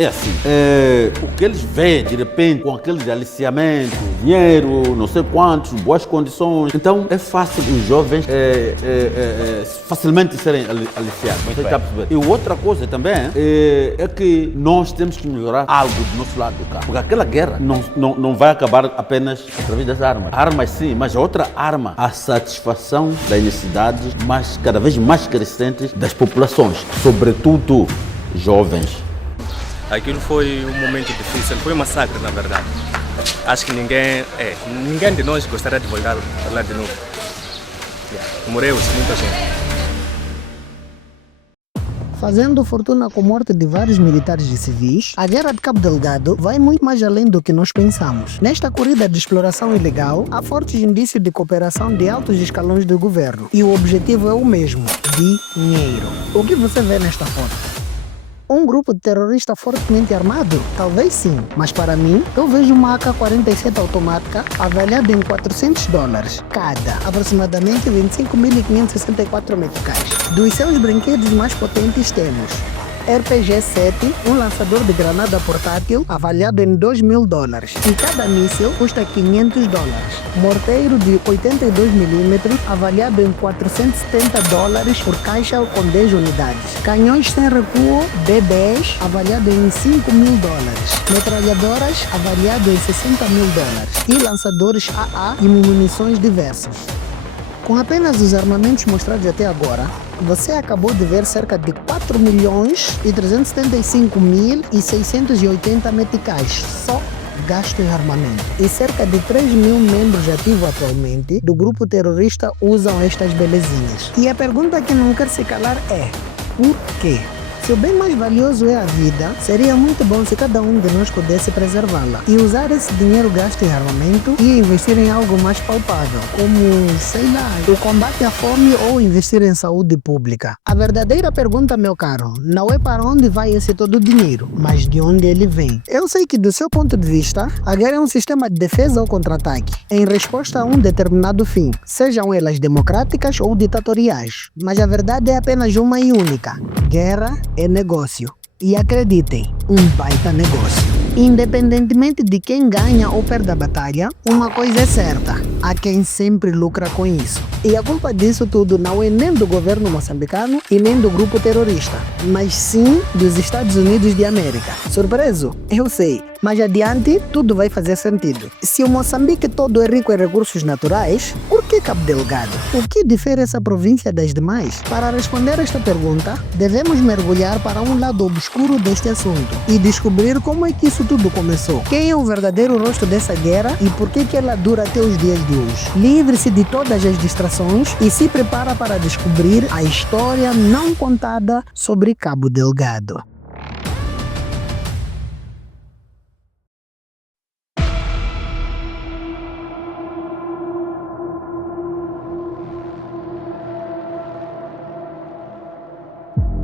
É assim, o que eles veem de repente com aqueles aliciamentos, dinheiro, não sei quantos, boas condições, então é fácil os jovens facilmente serem aliciados. Você está a perceber? E outra coisa também é que nós temos que melhorar algo do nosso lado do carro, porque aquela guerra não vai acabar apenas através das armas. Armas sim, mas a outra arma, a satisfação das necessidades cada vez mais crescentes das populações, sobretudo jovens. Aquilo foi um momento difícil, foi um massacre na verdade. Acho que ninguém de nós gostaria de voltar lá de novo. Morreu-se muita gente. Fazendo fortuna com a morte de vários militares e civis, a guerra de Cabo Delgado vai muito mais além do que nós pensamos. Nesta corrida de exploração ilegal, há fortes indícios de cooperação de altos escalões do governo. E o objetivo é o mesmo: dinheiro. O que você vê nesta foto? Um grupo de terrorista fortemente armado? Talvez sim, mas para mim, eu vejo uma AK-47 automática avaliada em $400 cada, aproximadamente 25.564 meticais. Dos seus brinquedos mais potentes temos RPG-7, um lançador de granada portátil avaliado em $2.000 e cada míssil custa $500. Morteiro de 82mm avaliado em $470 por caixa com 10 unidades. Canhões sem recuo B10 avaliado em $5.000. Metralhadoras avaliado em $60.000 e lançadores AA e munições diversas. Com apenas os armamentos mostrados até agora, você acabou de ver cerca de 4.375.680 meticais só gasto em armamento. E cerca de 3.000 membros ativos atualmente do grupo terrorista usam estas belezinhas. E a pergunta que não quer se calar é: por quê? Se o bem mais valioso é a vida, seria muito bom se cada um de nós pudesse preservá-la e usar esse dinheiro gasto em armamento e investir em algo mais palpável, como, sei lá, o combate à fome ou investir em saúde pública. A verdadeira pergunta, meu caro, não é para onde vai esse todo o dinheiro, mas de onde ele vem. Eu sei que do seu ponto de vista, a guerra é um sistema de defesa ou contra-ataque, em resposta a um determinado fim, sejam elas democráticas ou ditatoriais. Mas a verdade é apenas uma e única: guerra é negócio. E acreditem, um baita negócio. Independentemente de quem ganha ou perde a batalha, uma coisa é certa: há quem sempre lucra com isso. E a culpa disso tudo não é nem do governo moçambicano e nem do grupo terrorista, mas sim dos Estados Unidos de América. Surpreso? Eu sei. Mais adiante, tudo vai fazer sentido. Se o Moçambique todo é rico em recursos naturais, por que Cabo Delgado? O que difere essa província das demais? Para responder esta pergunta, devemos mergulhar para um lado obscuro deste assunto e descobrir como é que isso tudo começou. Quem é o verdadeiro rosto dessa guerra e por que ela dura até os dias de hoje? Livre-se de todas as distrações e se prepara para descobrir a história não contada sobre Cabo Delgado.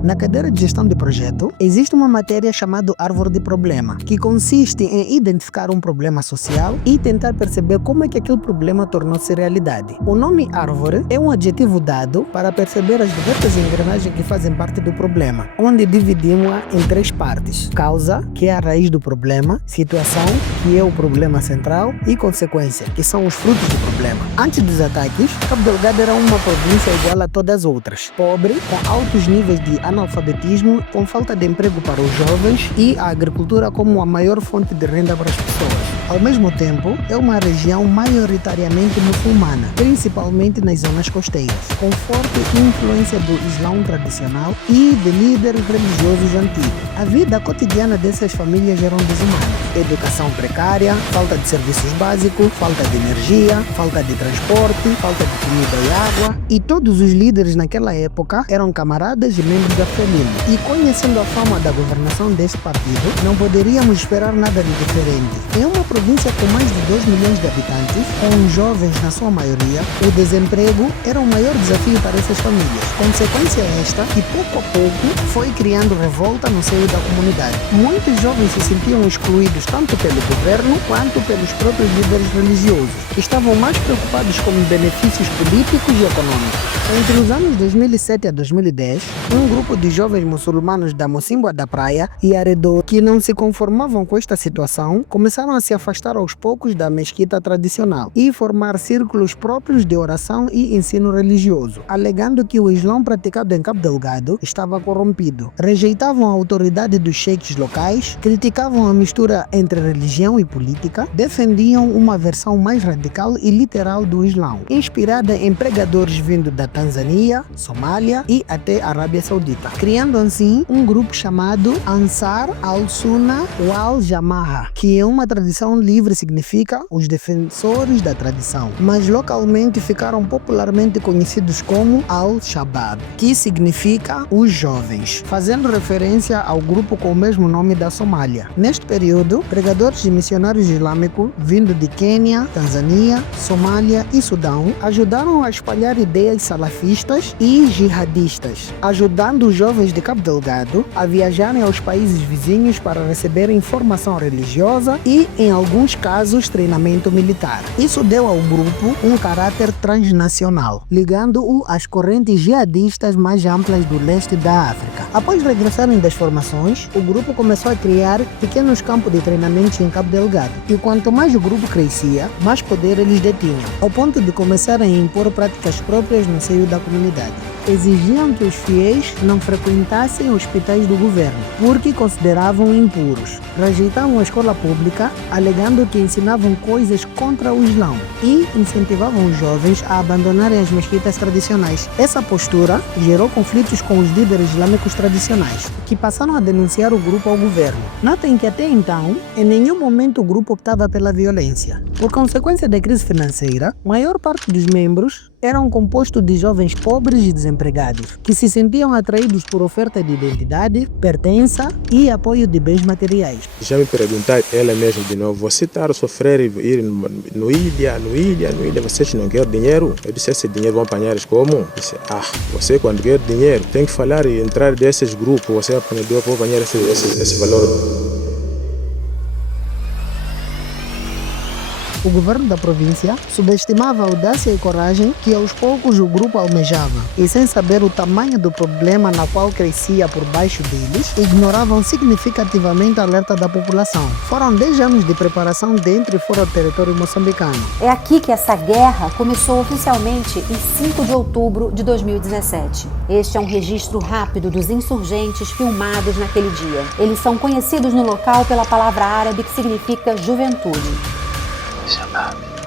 Na cadeira de gestão de projeto, existe uma matéria chamada árvore de problema, que consiste em identificar um problema social e tentar perceber como é que aquele problema tornou-se realidade. O nome árvore é um adjetivo dado para perceber as diversas engrenagens que fazem parte do problema, onde dividimos-a em 3 partes: causa, que é a raiz do problema; situação, que é o problema central; e consequência, que são os frutos do problema. Antes dos ataques, Cabo Delgado era uma província igual a todas as outras, pobre, com altos níveis de analfabetismo, com falta de emprego para os jovens e a agricultura como a maior fonte de renda para as pessoas. Ao mesmo tempo, é uma região maioritariamente muçulmana, principalmente nas zonas costeiras, com forte influência do Islão tradicional e de líderes religiosos antigos. A vida cotidiana dessas famílias era desumana. Educação precária, falta de serviços básicos, falta de energia, falta de transporte, falta de comida e água. E todos os líderes naquela época eram camaradas e membros da família. E conhecendo a fama da governação desse partido, não poderíamos esperar nada de diferente. Em uma província com mais de 2 milhões de habitantes, com jovens na sua maioria, o desemprego era o maior desafio para essas famílias. Consequência esta que pouco a pouco foi criando revolta no seio da comunidade. Muitos jovens se sentiam excluídos tanto pelo governo quanto pelos próprios líderes religiosos. Estavam mais preocupados com benefícios políticos e econômicos. Entre os anos 2007 a 2010, um grupo de jovens muçulmanos da Mocímboa da Praia e arredor que não se conformavam com esta situação começaram a se afastar aos poucos da mesquita tradicional e formar círculos próprios de oração e ensino religioso, alegando que o Islão praticado em Cabo Delgado estava corrompido. Rejeitavam a autoridade dos sheiks locais, criticavam a mistura entre religião e política, defendiam uma versão mais radical e literal do Islão, inspirada em pregadores vindos da Tanzânia, Somália e até Arábia Saudita, criando assim um grupo chamado Ansar al-Sunnah wal-Jamaah, que é uma tradição livre, significa os defensores da tradição, mas localmente ficaram popularmente conhecidos como Al-Shabaab, que significa os jovens, fazendo referência ao grupo com o mesmo nome da Somália. Neste período, pregadores e missionários islâmicos vindo de Quênia, Tanzânia, Somália e Sudão ajudaram a espalhar ideias salafistas e jihadistas, ajudando os jovens de Cabo Delgado a viajarem aos países vizinhos para receberem formação religiosa e, em alguns casos, treinamento militar. Isso deu ao grupo um caráter transnacional, ligando-o às correntes jihadistas mais amplas do leste da África. Após regressarem das formações, o grupo começou a criar pequenos campos de treinamento em Cabo Delgado. E quanto mais o grupo crescia, mais poder eles detinham, ao ponto de começarem a impor práticas próprias no seio da comunidade. Exigiam que os fiéis não frequentassem hospitais do governo, porque consideravam impuros. Rejeitavam a escola pública, alegando que ensinavam coisas contra o Islão e incentivavam os jovens a abandonarem as mesquitas tradicionais. Essa postura gerou conflitos com os líderes islâmicos tradicionais, que passaram a denunciar o grupo ao governo. Notem que até então, em nenhum momento o grupo optava pela violência. Por consequência da crise financeira, a maior parte dos membros eram compostos de jovens pobres e desempregados, que se sentiam atraídos por oferta de identidade, pertença e apoio de bens materiais. Já me perguntar ela mesma de novo, você está a sofrer e ir no ilha, vocês não querem dinheiro? Eu disse, esse dinheiro vão apanhar como? Eu disse, você quando quer dinheiro tem que falar e entrar desses grupos, você aprendeu para apanhar esse valor. O governo da província subestimava a audácia e coragem que aos poucos o grupo almejava, e sem saber o tamanho do problema na qual crescia por baixo deles, ignoravam significativamente o alerta da população. Foram 10 anos de preparação dentro e fora do território moçambicano. É aqui que essa guerra começou oficialmente em 5 de outubro de 2017. Este é um registro rápido dos insurgentes filmados naquele dia. Eles são conhecidos no local pela palavra árabe que significa juventude.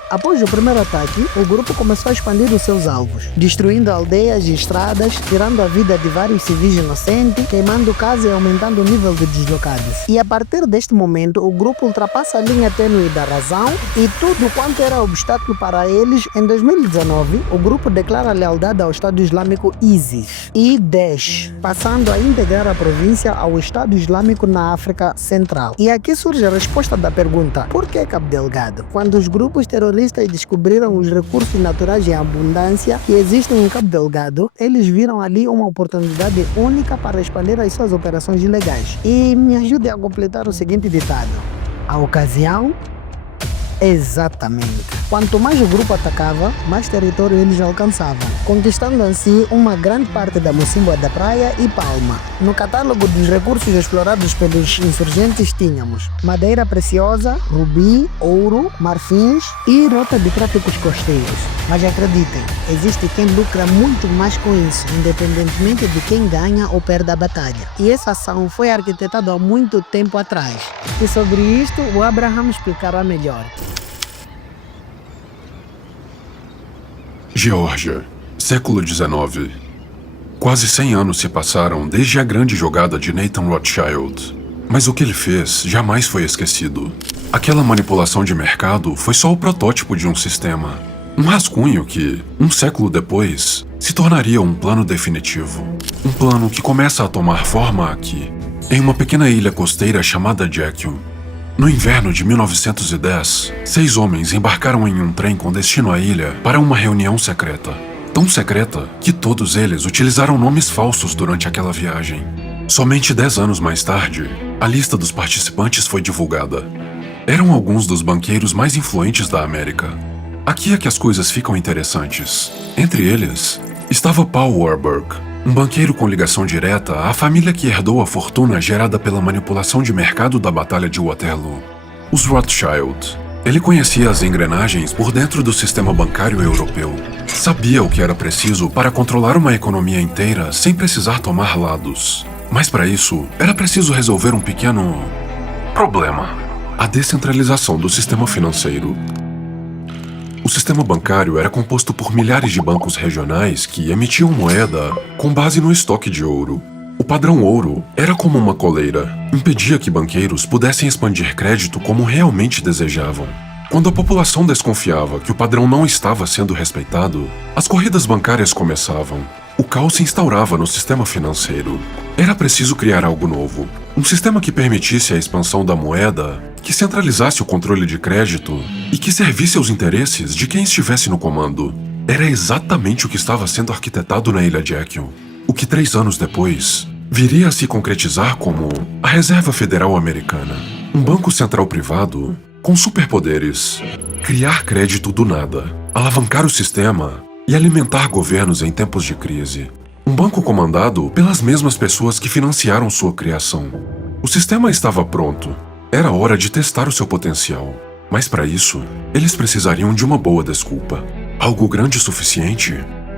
Após o primeiro ataque, o grupo começou a expandir os seus alvos, destruindo aldeias e estradas, tirando a vida de vários civis inocentes, queimando casas e aumentando o nível de deslocados. E a partir deste momento, o grupo ultrapassa a linha tênue da razão e tudo quanto era obstáculo para eles. Em 2019, o grupo declara lealdade ao Estado Islâmico ISIS e Daesh, passando a integrar a província ao Estado Islâmico na África Central. E aqui surge a resposta da pergunta: por que Cabo Delgado? Quando os grupos terroristas descobriram os recursos naturais em abundância que existem em Cabo Delgado, eles viram ali uma oportunidade única para expandir as suas operações ilegais. E me ajude a completar o seguinte ditado: a ocasião? Exatamente. Quanto mais o grupo atacava, mais território eles alcançavam, conquistando assim uma grande parte da Mocímboa da Praia e Palma. No catálogo dos recursos explorados pelos insurgentes tínhamos madeira preciosa, rubi, ouro, marfins e rota de tráficos costeiros. Mas acreditem, existe quem lucra muito mais com isso, independentemente de quem ganha ou perde a batalha. E essa ação foi arquitetada há muito tempo atrás. E sobre isto, o Abraham explicará melhor. Geórgia, século XIX. Quase 100 anos se passaram desde a grande jogada de Nathan Rothschild. Mas o que ele fez jamais foi esquecido. Aquela manipulação de mercado foi só o protótipo de um sistema. Um rascunho que, um século depois, se tornaria um plano definitivo. Um plano que começa a tomar forma aqui, em uma pequena ilha costeira chamada Jekyll. No inverno de 1910, 6 homens embarcaram em um trem com destino à ilha para uma reunião secreta. Tão secreta que todos eles utilizaram nomes falsos durante aquela viagem. Somente 10 anos mais tarde, a lista dos participantes foi divulgada. Eram alguns dos banqueiros mais influentes da América. Aqui é que as coisas ficam interessantes. Entre eles, estava Paul Warburg, um banqueiro com ligação direta à família que herdou a fortuna gerada pela manipulação de mercado da Batalha de Waterloo. Os Rothschild. Ele conhecia as engrenagens por dentro do sistema bancário europeu. Sabia o que era preciso para controlar uma economia inteira sem precisar tomar lados. Mas para isso, era preciso resolver um pequeno problema: a descentralização do sistema financeiro. O sistema bancário era composto por milhares de bancos regionais que emitiam moeda com base no estoque de ouro. O padrão ouro era como uma coleira, impedia que banqueiros pudessem expandir crédito como realmente desejavam. Quando a população desconfiava que o padrão não estava sendo respeitado, as corridas bancárias começavam. O caos se instaurava no sistema financeiro. Era preciso criar algo novo, um sistema que permitisse a expansão da moeda, que centralizasse o controle de crédito e que servisse aos interesses de quem estivesse no comando. Era exatamente o que estava sendo arquitetado na Ilha Jekyll, o que 3 anos depois viria a se concretizar como a Reserva Federal Americana, um banco central privado com superpoderes. Criar crédito do nada, alavancar o sistema e alimentar governos em tempos de crise. Um banco comandado pelas mesmas pessoas que financiaram sua criação. O sistema estava pronto. Era hora de testar o seu potencial. Mas para isso, eles precisariam de uma boa desculpa. Algo grande o suficiente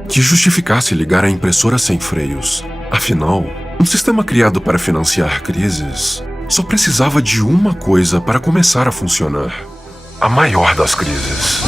que justificasse ligar a impressora sem freios. Afinal, um sistema criado para financiar crises só precisava de uma coisa para começar a funcionar: a maior das crises.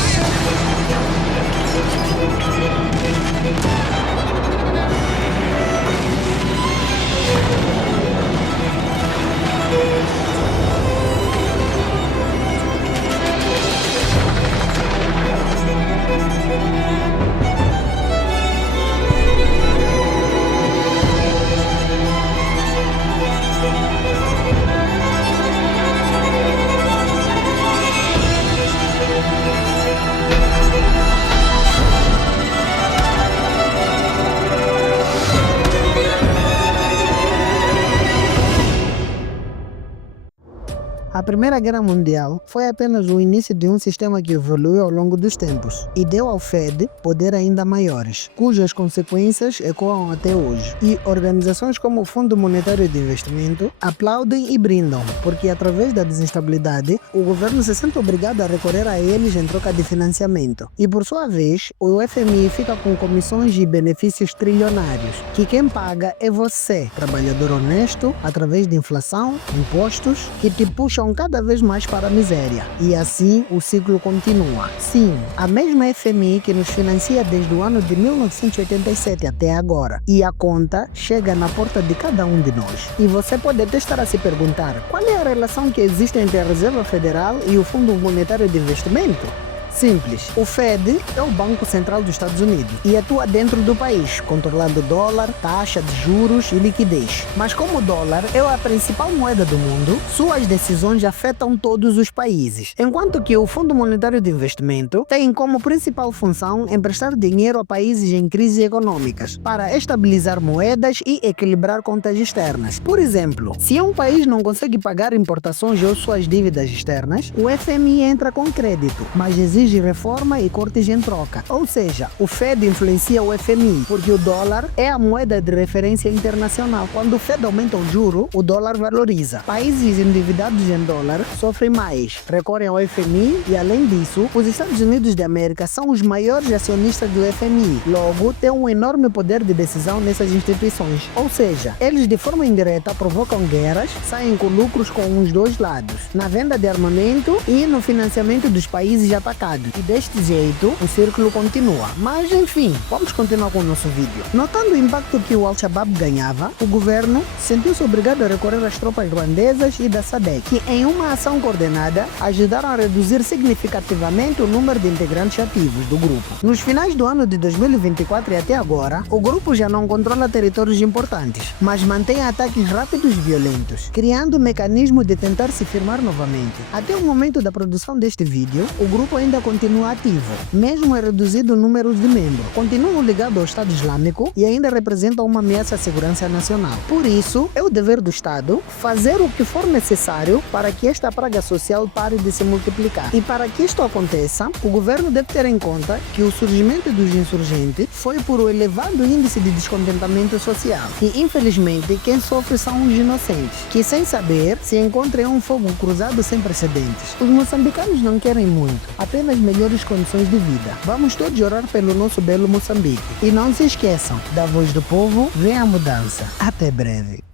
A Primeira Guerra Mundial foi apenas o início de um sistema que evoluiu ao longo dos tempos e deu ao Fed poder ainda maiores, cujas consequências ecoam até hoje. E organizações como o Fundo Monetário de Investimento aplaudem e brindam, porque através da desinstabilidade, o governo se sente obrigado a recorrer a eles em troca de financiamento. E por sua vez, o FMI fica com comissões e benefícios trilionários, que quem paga é você, trabalhador honesto, através de inflação, impostos, que te puxam cada vez mais para a miséria. E assim o ciclo continua. Sim, a mesma FMI que nos financia desde o ano de 1987 até agora. E a conta chega na porta de cada um de nós. E você pode até estar a se perguntar: qual é a relação que existe entre a Reserva Federal e o Fundo Monetário de Investimento? Simples. O Fed é o Banco Central dos Estados Unidos e atua dentro do país, controlando dólar, taxa de juros e liquidez. Mas como o dólar é a principal moeda do mundo, suas decisões afetam todos os países. Enquanto que o Fundo Monetário de Investimento tem como principal função emprestar dinheiro a países em crises econômicas para estabilizar moedas e equilibrar contas externas. Por exemplo, se um país não consegue pagar importações ou suas dívidas externas, o FMI entra com crédito, mas exige reforma e cortes em troca. Ou seja, o Fed influencia o FMI, porque o dólar é a moeda de referência internacional. Quando o Fed aumenta o juro, o dólar valoriza. Países endividados em dólar sofrem mais, recorrem ao FMI e, além disso, os Estados Unidos da América são os maiores acionistas do FMI. Logo, têm um enorme poder de decisão nessas instituições. Ou seja, eles de forma indireta provocam guerras, saem com lucros com os dois lados, na venda de armamento e no financiamento dos países atacados. Estado. E deste jeito, o círculo continua. Mas, enfim, vamos continuar com o nosso vídeo. Notando o impacto que o Al-Shabaab ganhava, o governo sentiu-se obrigado a recorrer às tropas ruandesas e da SADC, que em uma ação coordenada ajudaram a reduzir significativamente o número de integrantes ativos do grupo. Nos finais do ano de 2024 e até agora, o grupo já não controla territórios importantes, mas mantém ataques rápidos e violentos, criando um mecanismo de tentar se firmar novamente. Até o momento da produção deste vídeo, o grupo ainda continua ativo, mesmo em reduzido número de membros. Continuam ligados ao Estado Islâmico e ainda representam uma ameaça à segurança nacional. Por isso, é o dever do Estado fazer o que for necessário para que esta praga social pare de se multiplicar. E para que isto aconteça, o governo deve ter em conta que o surgimento dos insurgentes foi por um elevado índice de descontentamento social. E, infelizmente, quem sofre são os inocentes, que sem saber se encontram em um fogo cruzado sem precedentes. Os moçambicanos não querem muito, apenas melhores condições de vida. Vamos todos orar pelo nosso belo Moçambique. E não se esqueçam, da voz do povo vem a mudança. Até breve.